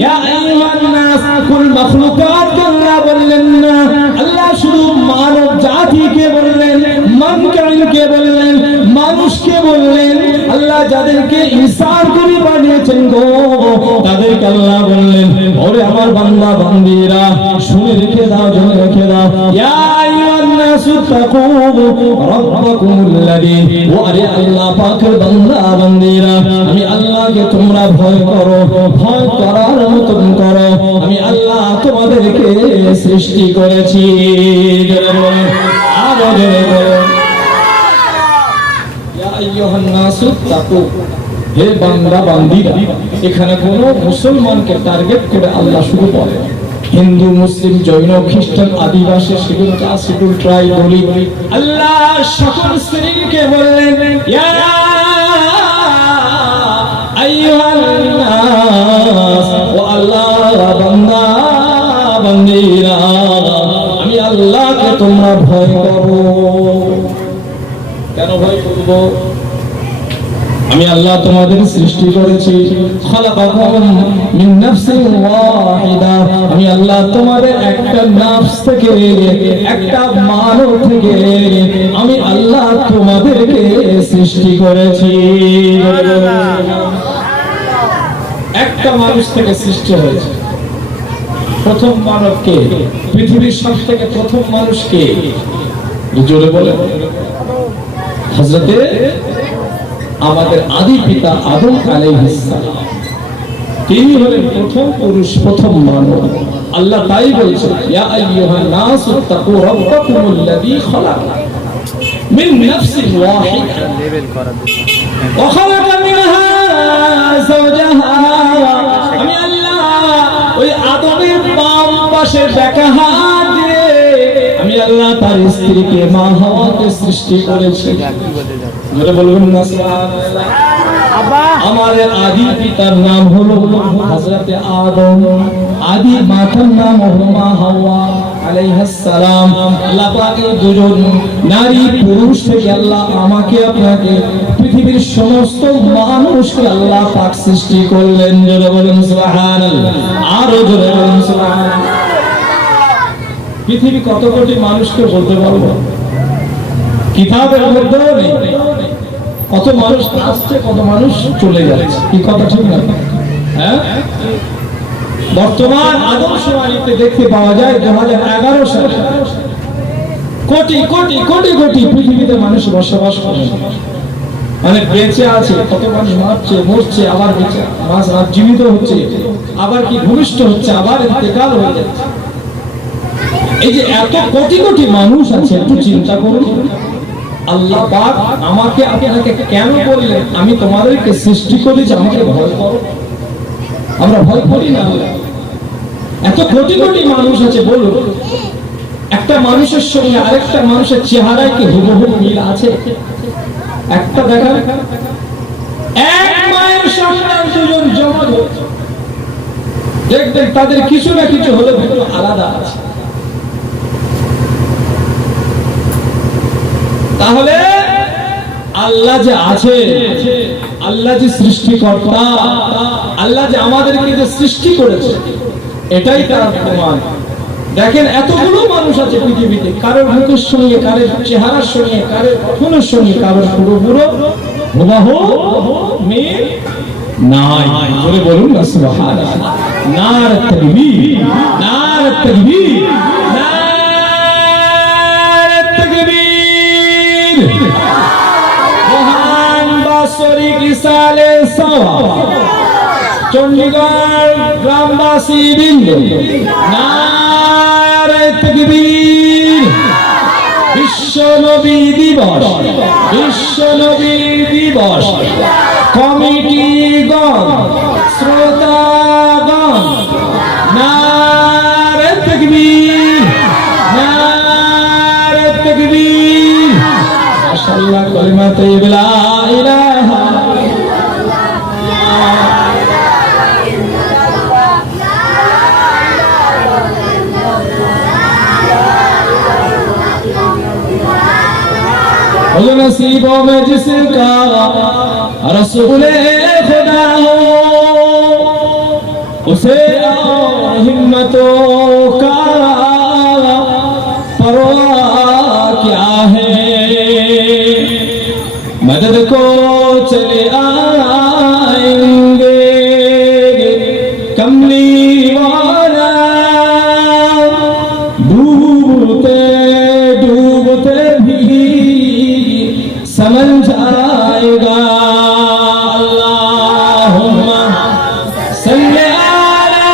ইয়া আইয়ুহান নাস কুল মাখলুকাত আল্লাহ বললেন না, আল্লাহ শুধু মানব জাতিকে বললেন, মানকাইনকে বললেন, মানুষকে বললেন। আল্লাহ যাদেরকে ইনসান করে বানিয়েছেন গো, তাদেরকে আল্লাহ বললেন, ওরে আমার বান্দা বান্দীরা শুনে রেখে দাও, জেনে রেখে দাও, ইয়া আইয়ুহান নাসু তাকু রাব্বাকুমুল্লাযী, ওরে আল্লাহ পাকের বান্দা বান্দীরা, আমি আল্লাহকে তোমরা ভয় করো, ভয় করার মতন করো। আমি আল্লাহ তোমাদেরকে সৃষ্টি করেছি। আরো জোরে বলুন, ইয়া আইয়ুহান নাসু তাকু, হে বান্দা বান্দীরা। এখানে কোন মুসলমানকে টার্গেট করে আল্লাহ শুরু করে, হিন্দু মুসলিম জৈন খ্রিস্টান আদিবাসী শিডিউল কাস্ট শিডিউল ট্রাইব বলি, আল্লাহ সকল শ্রেণীকে বললেন, ইয়া আইয়ুহান নাস, ও আল্লাহ বান্দা বান্দীরা, আমি আল্লাহকে তোমরা ভয় করো। কেন ভয় করব? আমি আল্লাহ তোমাদের সৃষ্টি করেছি, খালাকাকুম মিন নাফসিন ওয়াহিদা, আমি আল্লাহ তোমাদের একটা নফস থেকে, একটা মানব থেকে আমি আল্লাহ তোমাদেরকে সৃষ্টি করেছি। একটা মানুষ থেকে সৃষ্টি হয়েছে। প্রথম মানব কে? পৃথিবীর সবথেকে প্রথম মানুষ কে? জোরে বলে, হযরতে আমাদের আদি পিতা আদম আলাইহিস সালাম, তিনি হলেন প্রথম পুরুষ, প্রথম মানব। আল্লাহ তাই বলছেন, ইয়া আইয়ুহান নাস তাকু রাব্বাকুমুল্লাযী খালাকা মিন নাফসিন ওয়াহিদা ওয়া খালাকা মিনহা যাওজাহা। আমি আল্লাহ ওই আদমের বাম পাশে দেখা হাত দিয়ে আমি আল্লাহ তার স্ত্রীকে মা হাওয়াকে সৃষ্টি করেছি। জোরে বলবেন না সুবহানাল্লাহ। আমাদের আদি পিতার নাম হলো হযরতে আদম, আদি মাতার নাম হলো মা হাওয়া আলাইহিস সালাম। আল্লাহ পাকের দুজন নারী পুরুষ থেকে আল্লাহ আমাকে আপনাকে পৃথিবীর সমস্ত মানুষকে আল্লাহ পাক সৃষ্টি করলেন। জোরে বলেন সুবহানাল্লাহ, আরো জোরে বলেন সুবহানাল্লাহ। পৃথিবী কত কোটি মানুষকে বলতে পারবো, কিতাবের মধ্যেও নেই। কত মানুষ আসছে, কত মানুষ চলে যাচ্ছে, কি কথা ঠিক না? হ্যাঁ, বর্তমান আদমশুমারিতে দেখতে পাওয়া যায় 2011 সালে কোটি কোটি কোটি কোটি পৃথিবীতে মানুষ বসবাস করে, মানে বেঁচে আছে। কত মানুষ মারছে, মরছে, আবার বেঁচে মাছ জীবিত হচ্ছে, আবার কি ভূমিষ্ঠ হচ্ছে, আবার ইন্তেকাল হয়ে যাচ্ছে। এই যে এত কোটি কোটি মানুষ আছে, একটু চিন্তা করুন। আল্লাহ পাক আমাকে আপনাকে কেন বললেন, আমি তোমাদেরকে সৃষ্টি করেছি, আমাকে ভয় করো। আমরা ভয় করি না। এত কোটি কোটি মানুষ আছে, বলুন একটা মানুষের সঙ্গে আরেকটা মানুষের চেহারায় কি হুবহু মিল আছে? একটা দেখা, এক মায়ের সন্তান দুজন জমা হচ্ছে, দেখবেন তাদের কিছু না কিছু হলে ভিতরে আলাদা আছে। তাহলে আল্লাহ যে আছে, আল্লাহ যে সৃষ্টিকর্তা, আল্লাহ যে আমাদেরকে যে সৃষ্টি করেছে, এটাই তার প্রমাণ। দেখেন এতগুলো মানুষ আছে পৃথিবীতে, কারোর মুখের সঙ্গে, কারোর চেহারার সঙ্গে, কারোর গঠনের সঙ্গে কারোর পুরোপুরো হুবহু মিল নাই। জোরে বলুন না সুবহানাল্লাহ। নারে তাকবীর, নারে তাকবীর, নারে তাকবীর। মহান বাৎসরিক ইসালে সওয়াব চণ্ডীগড় গ্রামবাসী বৃন্দ, নারে তাকবীর। বিশ্ব নবী দিবস, বিশ্ব নবী দিবস কমিটিগণ, শ্রোতাগণ, নারে তাকবীর, নারে তাকবীর। মাশাআল্লাহ, কালিমা তাইয়্যিবা লা ইলাহা नसीबों में जिसका रसूल खुदा हो, उसे और हिम्मतों का परवाह क्या है, मदद को चले आएंगे कमली वाला, डूबते डूबते भी समझ जाएगा। अल्लाहुम्मा सल्ली अला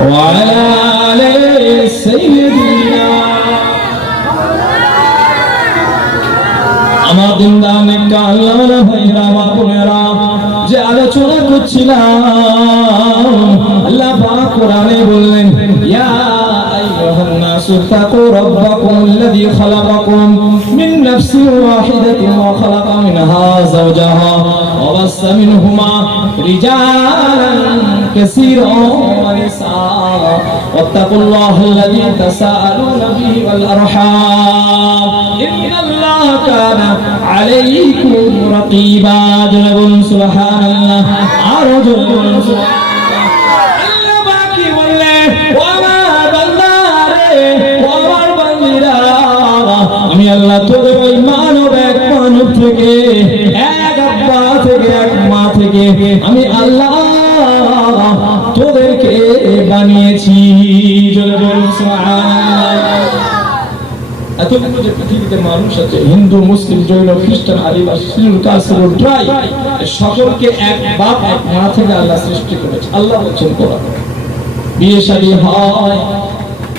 व अला आले सय्यिदिना। আমার দিনদানে কাল্লার ভাইরা বাপুরা যে আলোচনা করছিলাম, আল্লাহ পাক কোরআনে বললেন, ইয়া আইয়ুহান নাসু তাকু রাব্বাকুম আল্লাযী খালাকাকুম মিন নাফসিন ওয়াহিদাতিন ওয়া খালাকা মিনহা যাওজাহা ওয়া বাসসা মিনহুমা রিজালান কাসীরান ওয়া নিসাআ ওয়াত্তাকুল্লাহা আল্লাযী তাসাআলুনা বিহি ওয়াল আরহাম ইন্নাল্লাহা কানা আলাইকুম রাকীবা। বলুন সুবহানাল্লাহ, আরো জোরে বলুন সুবহানাল্লাহ। আল্লাহ বাকি বললেন, ও আমার বান্দারে, ও আমার বান্দিরা, আমি আল্লাহ তোদের ওই মানব এক মানব থেকে, এক আব্বা থেকে, এক মা থেকে আমি আল্লাহ তোদেরকে বানিয়েছি। জোরে বলুন সুবহানাল্লাহ। এতগুলো যে পৃথিবীতে মানুষ আছে, হিন্দু, মুসলিম, জৈন, খ্রিস্টান, আদিবাসী, শ্রীলঙ্কা, ট্রাই, সকলকে এক বাপ এক মা থেকে আল্লাহ সৃষ্টি করেছে। আল্লাহ বলছেন কোরআনে, বিয়ে শাদী হয়,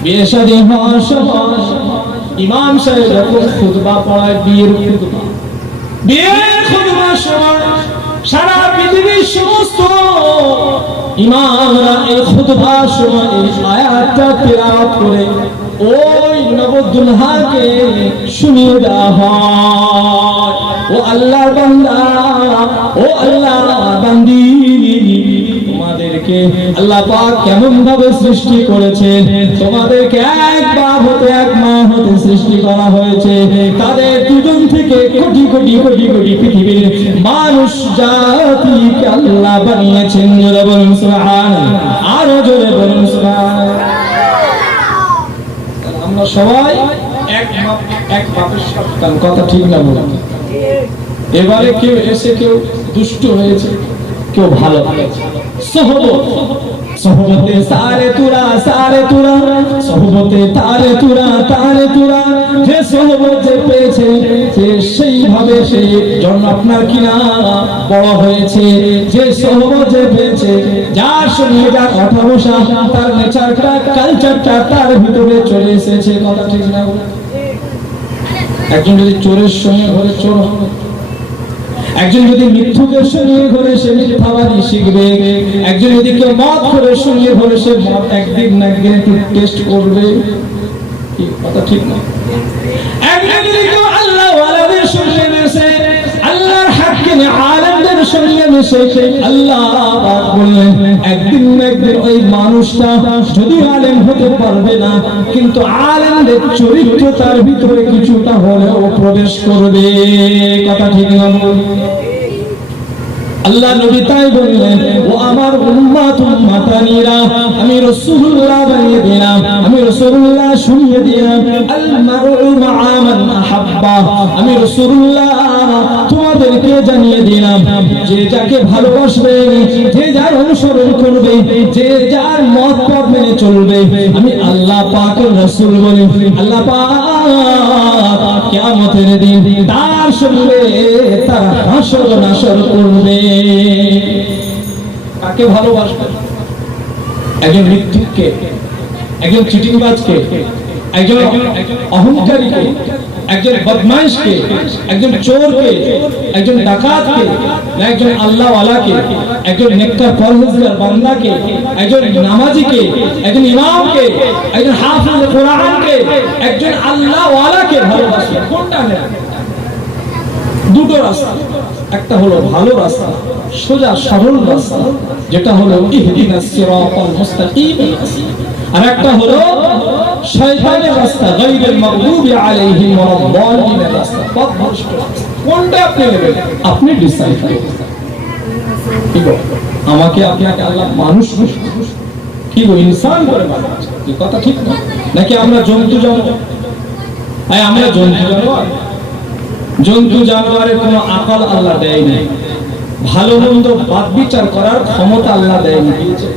বিয়ে শাদী হওয়ার সময় ইমাম সাহেব যখন খুতবা পড়ায়, বিয়ের খুতবা, বিয়ের খুতবার সময় সারা পৃথিবীর সমস্ত ইমামরা এই খুতবার সময় এই আয়াতটা তেলাওয়াত করে ওই নবদুলহাকে শুনিয়ে দেওয়া হয়। ও আল্লাহর বান্দা, ও আল্লাহর বান্দি, তোমাদেরকে আল্লাহ পাক কেমন ভাবে সৃষ্টি করেছেন, তোমাদেরকে এক বাপ হতে এক মা হতে সৃষ্টি করা হয়েছে। তাদের দুজন থেকে কোটি কোটি কোটি কোটি পৃথিবীর মানুষ জাতিকে আল্লাহ বানিয়েছেন। জোরে বলুন সুবহানাল্লাহ, আরো জোরে বলুন সুবহানাল্লাহ। আমরা সবাই এক বাপের সন্তান, কথা ঠিক না বলে? এবারে কেউ এসে কেউ দুষ্ট হয়েছে, কেউ ভালো হয়েছে। সোহবতে সারে তুরা সারে তুরা, সোহবতে তারে তুরা তারে তুরা, যে সোহবত যে পেয়েছে যে সেইভাবে সে জন্ম আপনার কিনা বড় হয়েছে। যে সোহবত যে পেয়েছে, যার সঙ্গে যার কথা বসা, তার নেচারটা কালচারটা তার ভিতরে চলে এসেছে। কথা ঠিক না? একজন যদি চোরের সঙ্গে ঘরে চোর হবে, একজন যদি মিথ্যুকের সঙ্গে ঘরে সে মিথ্যাবাদী শিখবে, একজন যদি কেউ মদ করে সঙ্গে ঘরে সে মদ একদিন না একদিন একটু টেস্ট করবে। কথা ঠিক না? একজন যদি কেউ আল্লাহ ওয়ালাদের সঙ্গে মিশে, আল্লাহর হাক্কিন আলেমদের সঙ্গে মিশে, আল্লাহ পাক বললেন একদিন না একদিন ওই মানুষটা যদি আলেম হতে পারবে না, কিন্তু আলেমদের চরিত্র তার ভিতরে কিছুটা হলেও প্রবেশ করবে। কথা ঠিক না? আল্লাহ নবী তাই বললেন, ও আমার উম্মত উম্মতানিরা, আমি রাসূলুল্লাহ বানিয়ে দিলাম, আমি রাসূলুল্লাহ শুনিয়ে দিলাম, আল মারউ মা'a মান আহাব্বা, আমি রাসূলুল্লাহ তোমাদেরকে জানিয়ে দিলাম, যে যাকে ভালোবাসবে, যে যার অনুসরণ করবে, যে যার মত পথ মেনে চলবে, আমি আল্লাহ পাকের রাসূল বলি, আল্লাহ পাক কিয়ামতের দিন তার সঙ্গে তার হাসর নাসর করবে। কাকে ভালোবাসবে? একজন মিথ্যুককে, একজন চিটিংবাজকে, একজন অহংকারীকে, একজন বদমাইশকে, একজন চোরকে, একজন ডাকাতকে, না একজন আল্লাহওয়ালাকে, একজন নেককার পরহেজগার বান্দাকে, একজন নামাজিকে, একজন ইমামকে, একজন হাফিজ কোরআনকে, একজন আল্লাহওয়ালাকে ভালোবাসবে? কোনটা নেবে? দুটো রাস্তা, একটা হলো ভালো রাস্তা, সোজা সরল রাস্তা, যেটা হলো ইহদিনাস সিরাতাল মুস্তাকিম, আর একটা হলো শয়তানের রাস্তা, গায়রুল মাগদুবি আলাইহিম ওয়ালাদ-দাল্লিনের রাস্তা, পথভ্রষ্ট রাস্তা। কোনটা আপনি নেবেন আপনি ডিসাইড করুন। কি গো আমাকে আপনাকে আল্লাহ মানুষ কি গো ইনসান করে বানাচ্ছে, এই কথা ঠিক না? নাকি আমরা জন্তু জানোয়ার? আমরা জন্তু জানোয়ার? জন্তু জানোয়ারের কোনো আকল আল্লাহ দেয়নি, ভালো মন্দ বাদ বিচার করার ক্ষমতা আল্লাহ দেয়নি, দিয়েছে।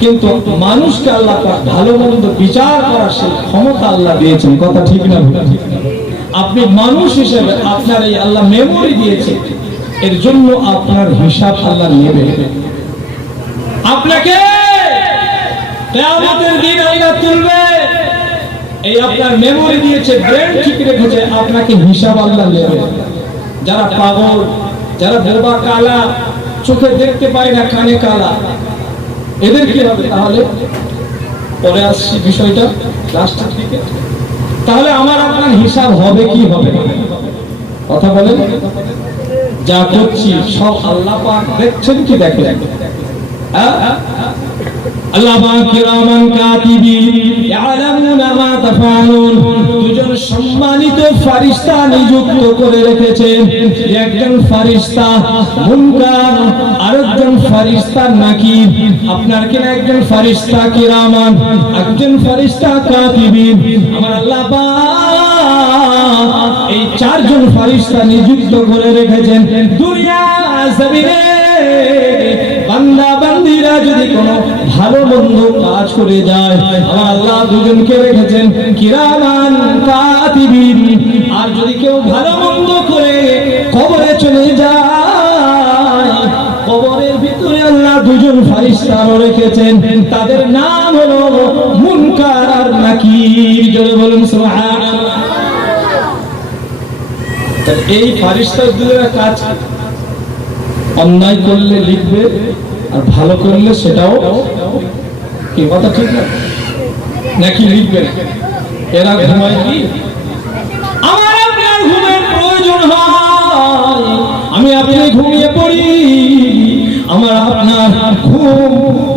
কিন্তু মানুষকে আল্লাহ ভালো মন্দ বিচার করার সেই ক্ষমতা আল্লাহ দিয়েছেন, কথা ঠিক না? আপনি মানুষ হিসেবে আপনার এই আল্লাহ মেমোরি দিয়েছে, এর জন্য আপনার হিসাব আল্লাহ নেবে। আপনাকে কিয়ামতের দিন আল্লাহ তুলবে, এই আপনার মেমোরি দিয়েছে, ব্রেন ঠিক রেখেছে, আপনাকে হিসাব আল্লাহ নেবে। যারা পাগল, যারা বোবা কালা, চোখে দেখতে পায় না, কানে কালা, এদের কি হবে? তাহলে পরে আসছি বিষয়টা লাস্টের দিকে। তাহলে আমার আপনার হিসাব হবে কি হবে না? কথা বলেন। যা করছি সব আল্লাহ পাক দেখছেন কি দেখেন? আল্লাহ পাক কিরামান কাতিবিন ইয়ালামুনা মা তাফআলুন, দুজন সম্মানিত ফেরেশতা নিযুক্ত করে রেখেছেন। একজন ফেরেশতা মুনকার, আরেকজন ফেরেশতা নাকির। আপনার কিনা একজন ফেরেশতা কিরামান, একজন ফেরেশতা কাতিবিন। আমার আল্লাহ পাক এই চারজন ফেরেশতা নিযুক্ত করে রেখেছেন। দুনিয়া জমিনে বান্দা বান্দীরা যদি কোনো ভালো মন্দ কাজ করে যায়, আমার আল্লাহ দুজনকে রেখেছেন কিরামান কাতিবিন। আর যদি কেউ ভালো মন্দ করে কবরে চলে যায়, কবরের ভিতরে আল্লাহ দুজন ফেরেশতা রেখেছেন, তাদের নাম হলো মুনকার আর নাকির। জোরে বলুন সুবহানাল্লাহ। এই ফেরেশতা দুজনের কাজ অন্যায় করলে লিখবে, আর ভালো করলে সেটাও, কি কথা ঠিক না? নাকি লিখবে না? এরা ঘুমায় কি? আমার আপনার ঘুমের প্রয়োজন হয়, আমি আপনি ঘুমিয়ে পড়ি, আমার আপনার ঘুম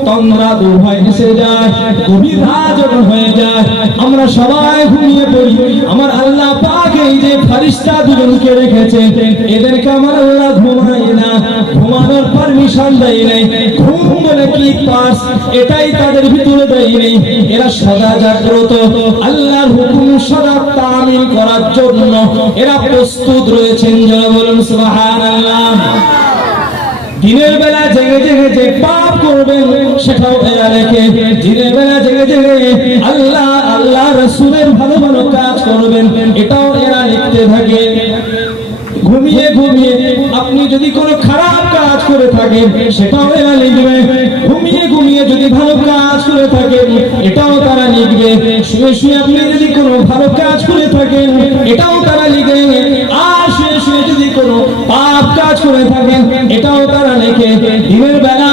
তন্দ্রা দুর্ভয় এসে যায়, গভীর রাত যখন হয়ে যায়, আমরা সবাই ঘুমিয়ে পড়ি। আমার আল্লাহ পাক এই যে ফেরেশতা দুজনকে রেখেছেন, এদেরকে আমার আল্লাহ ঘুমায় না, ঘুমানোর পারমিশন দেয় নাই। ঘুম বলে কি পাস, এটাই তাদের ভিতরে দেয় নাই। এরা সদা জাগ্রত, আল্লাহর হুকুম সদা তামিল করার জন্য এরা প্রস্তুত রয়েছেন। যারা বলুন সুবহানাল্লাহ। দিনের বেলা জেগে জেগে যে পাপ করবেন সেটাও এরা লেখে, দিনের বেলা জেগে জেগে আল্লাহ আল্লাহ রাসূলের ভালো ভালো কাজ করবেন, এটাও এরা লিখতে থাকে। ঘুমিয়ে ঘুমিয়ে আপনি যদি কোনো খারাপ কাজ করে থাকেন সেটাও এরা লিখবে, ঘুমিয়ে ঘুমিয়ে যদি ভালো কাজ করে থাকেন এটাও তারা লিখবে, শুয়ে শুয়ে আপনি যদি কোনো ভালো কাজ করে থাকেন এটাও তারা লিখবে, আর শুয়ে শুয়ে যদি কোনো পাপ কাজ করে থাকেন এটাও তারা লেখে। দিনের বেলা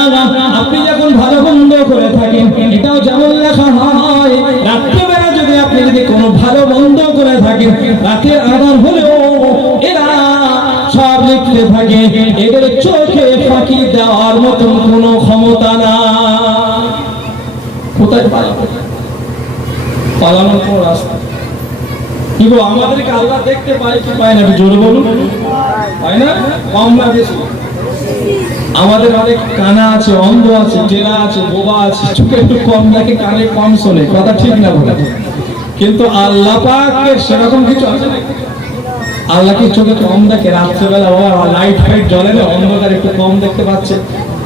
আপনি যখন ভালো মন্দ করে থাকেন এটাও যেমন লেখা হয়, রাত্রিবেলা যদি আপনি যদি কোনো ভালো মন্দ করে থাকেন, রাতের আধার হলেও এরা সব লিখতে থাকে। এদের চোখে ফাঁকি দেওয়ার মতন কোনো ক্ষমতা না। কোথায় পালানোর কোন রাস্তা? কি গো আমাদেরকে আল্লাহ দেখতে পায় কি পায় না? জোরে বলুন। পায় না? কম না বেশি? আমাদের অনেক কানা আছে, অন্ধ আছে, টেরা আছে, বোবা আছে, চোখে একটু কম দেখে, কানে কম শোনে, কথা ঠিক না বলে? কিন্তু আল্লাহ পাকের সেরকম কিছু আছে না। আল্লাহ কি চোখে কম দেখে? রাত্রেবেলা লাইট ফাইট জ্বলে না, অন্ধকার একটু কম দেখতে পাচ্ছে,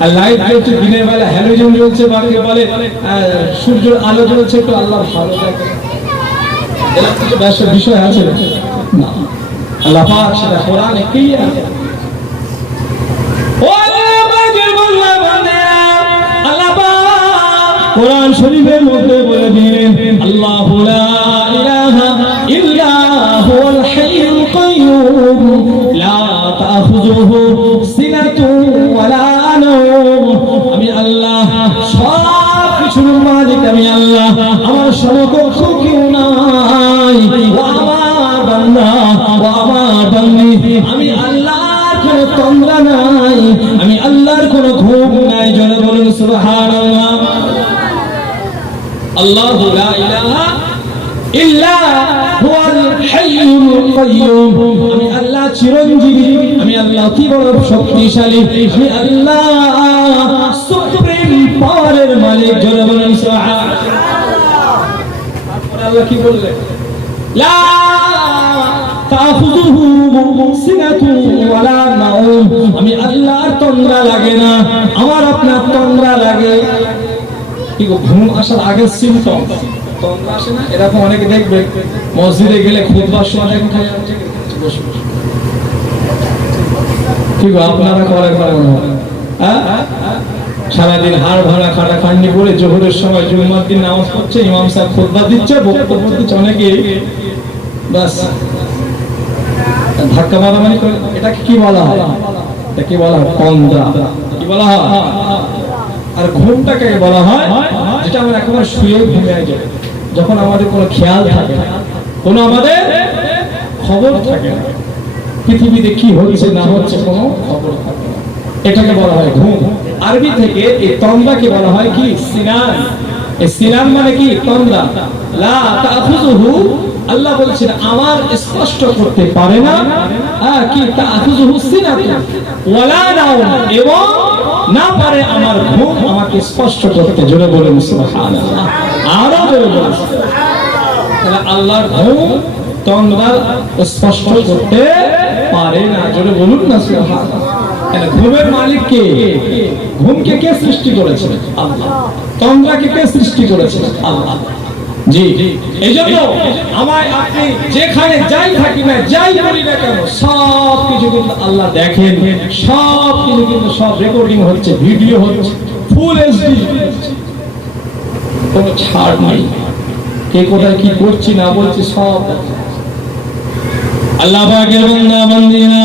আর লাইট জ্বলছে দিনের বেলা, হ্যালোজেন জ্বলছে, বাকি বলে সূর্যের আলো জ্বলছে, একটু আল্লাহ ভালো দেখে। এরকম কিছু বিষয় আছে না? আল্লাহ পাক সেটা কোরআনে ক্লিয়ার আছে। ও আল্লাহ পাকের বান্দা বান্দারা, আল্লাহ পাক কোরআন শরীফের মধ্যে বলে দিলেন, আল্লাহু লা ইলাহা ইল্লা হুয়াল হাইয়ুল কাইয়্যুম লা তাখুযুহু সিনাতুন ওয়ালা নাওম। আমি আল্লাহ, সব কিছুর মালিক আমি আল্লাহ, আমার সমকক্ষ কেউ নাই। ও আমার বান্দা, ও আমার বান্দি, আমি আল্লাহর কোনো তন্দ্রা নাই, আমি আল্লাহর কোনো ঘুম নাই। জোরে বলুন সুবহানাল্লাহ। আল্লাহু লা ইলাহা ইল্লা হুয়াল হাইয়ুল কাইয়্যুম। আমি আল্লাহ চিরঞ্জীবী, আমি আল্লাহ অতি বড় শক্তিশালী, আমি আল্লাহ সুপ্রিম পাওয়ারের মালিক। জোরে বলেন সুবহানাল্লাহ। আল্লাহ কি বললেন? লা তাখুযুহু সিনাতুন ওয়ালা নাওম। আমি আল্লাহর তন্দ্রা লাগে না, আমার আপনার তন্দ্রা লাগে। কি গো, ঘুম আসার আগের সিম্পটম তন্দ্রা আসে না? এরকম অনেকে দেখবে মসজিদে গেলে খুতবার সময় দেখেন খালি বসে বসে। কি গো, আপনারা করেন না মনে হয়? সারাদিন হাড় ভাড়া খাটাখাটনি করে জোহরের সময় জুম্মার দিন নামাজ পড়ছে, ইমাম সাহেব খুতবা দিচ্ছে, বক্তব্য দিচ্ছে, অনেকে বাস ধাক্কা মারামারি করে। এটাকে কি বলা হয়? এটা কি বলা হয়? তন্দ্রা। কি বলা হয়? আর ঘুমটাকে বলা হয় যেটা আমরা একেবারে শুয়ে ঘুমিয়ে যাই, যখন আমাদের কোনো খেয়াল থাকে না, কোনো আমাদের খবর থাকে না, পৃথিবীতে কি হচ্ছে না হচ্ছে কোনো খবর থাকে না, এটাকে বলা হয় ঘুম। আরবি থেকে এই তন্দ্রাকে বলা হয় কি? সিনান। এই সিনান মানে কি? তন্দ্রা। লা তাখুযুহু, আল্লাহ বলছেন আমার স্পষ্ট করতে পারে না, কি তাখুযুহু সিনাতুন ওয়ালা নাওম, এবং না পারে আমার ঘুম আমাকে স্পষ্ট করতে। জোরে বলেন সুবহানাল্লাহ। আরো জোরে বলেন সুবহানাল্লাহ। তাহলে আল্লাহর ঘুম তন্দ্রা স্পষ্ট করতে পারে না। জোরে বলুন না সুবহানাল্লাহ। তাহলে ঘুমের মালিক কে? ঘুমকে কে সৃষ্টি করেছেন? আল্লাহ। তন্দ্রাকে কে সৃষ্টি করেছেন? আল্লাহ। জি, এইজন্য আমায় আপনি যেখানে যাই থাকি না, যাই করি না কেন, সব কিছু কিন্তু আল্লাহ দেখেন, সব কিছু কিন্তু সব রেকর্ডিং হচ্ছে, ভিডিও হচ্ছে, ফুল এইচডি, কোনো ছাড় নাই। কে কোথায় কি করছি না বলছি সব আল্লাহ পাকের বান্দা বান্দিরা,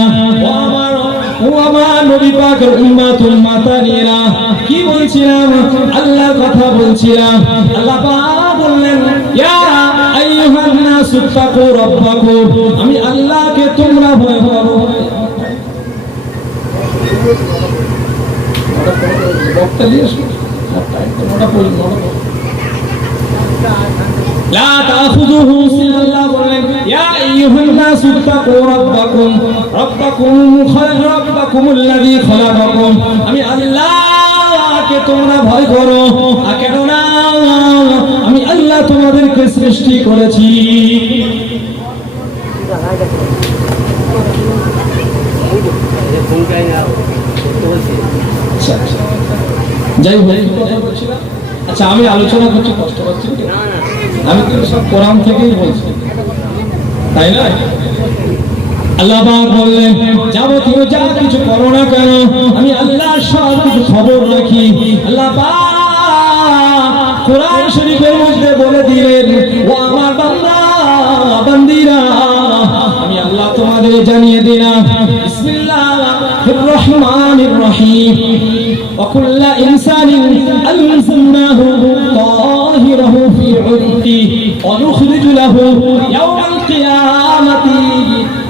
ও আমার নবী পাকের উম্মাতুল মাতানিরা, কি বলছিলাম? আল্লাহর কথা বলছিলাম। আল্লাহ পাক বললেন, ইয়া আইয়ুহান নাসু তাকু রাব্বাকুম, আমি আল্লাহকে তোমরা ভয় করো। বক্তা নিয়ে এসো, লা তাখুযুহু সিনাতুন, আল্লাহ বললেন, ইয়া আইয়ুহান নাসু তাকু রাব্বাকুম, রাব্বাকুমুল্লাযী খালাকাকুম, আমি আল্লাহকে তোমরা ভয় করো। কেননা আমি আল্লাহ তোমাদেরকে সৃষ্টি করেছি। যাই হোক, আচ্ছা আমি আলোচনা করছি, কষ্ট পাচ্ছি? আমি তো সব কোরআন থেকেই বলছি, তাই না? আল্লাহ পাক বললেন, যাবতীয় যা কিছু করো না কেন আমি আল্লাহ সব কিছু খবর রাখি। আল্লাহ পাক কোরআন শরীফের মধ্যে বলে দিলেন, ও আমার বান্দা বান্দিরা, আমি আল্লাহ তোমাদের জানিয়ে দিলাম, বিসমিল্লাহির রহমানির রহিম, ওয়া কুল্লু ইনসানিন আলজামনাহু তাহিরাহু ফি উনকি ওয়া নুখরিজু লাহু ইয়াওমাল কিয়ামাতি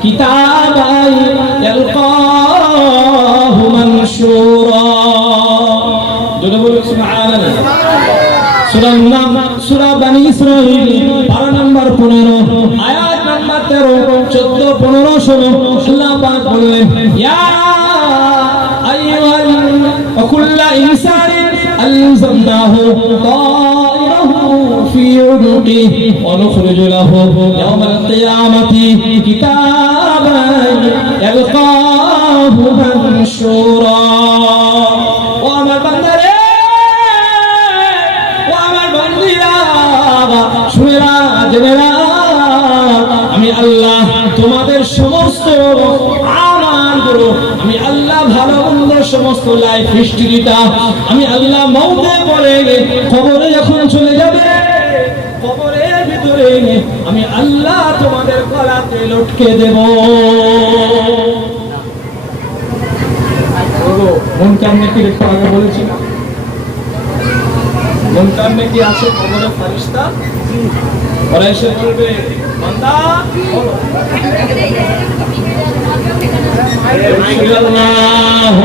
কিতাবান ইয়ালকাহু মানশুরা। জোরে বলুন সুবহানাল্লাহ। সূরা বনী ইসরাঈল পারা নাম্বার 15 আয়াত নাম্বার 13 14 15 শোনো। আল্লাহ পাক বললেন, ইয়া আইয়ুহাল ওয়া কুল্লু ইনসানিন আলজামনাহু তাইরাহু ফি উনকিহি ওয়া নুখরিজু লাহু ইয়াওমাল কিয়ামাতি কিতাবান ইয়ালকাহু মানশুরা। ও আমার বান্দারে, শুনেরা জেনেরা, আমি আল্লাহ তোমাদের সমস্ত আমালগুলো, আমি আল্লাহ ভালো মন্দ সমস্ত লাইফ হিস্ট্রিটা আমি আল্লাহ মওতে পরে কবরে যখন চলে যাবে, কবরের ভিতরে আমি আল্লাহ তোমাদের গলাতে লটকে দেব। মুনকার নাকির একটু আগে বলেছিলাম, মুনকার নাকি আছে কবরে ফেরেশতা, ওরা এসে বলবে, বান্দা বলো, সাল্লাল্লাহু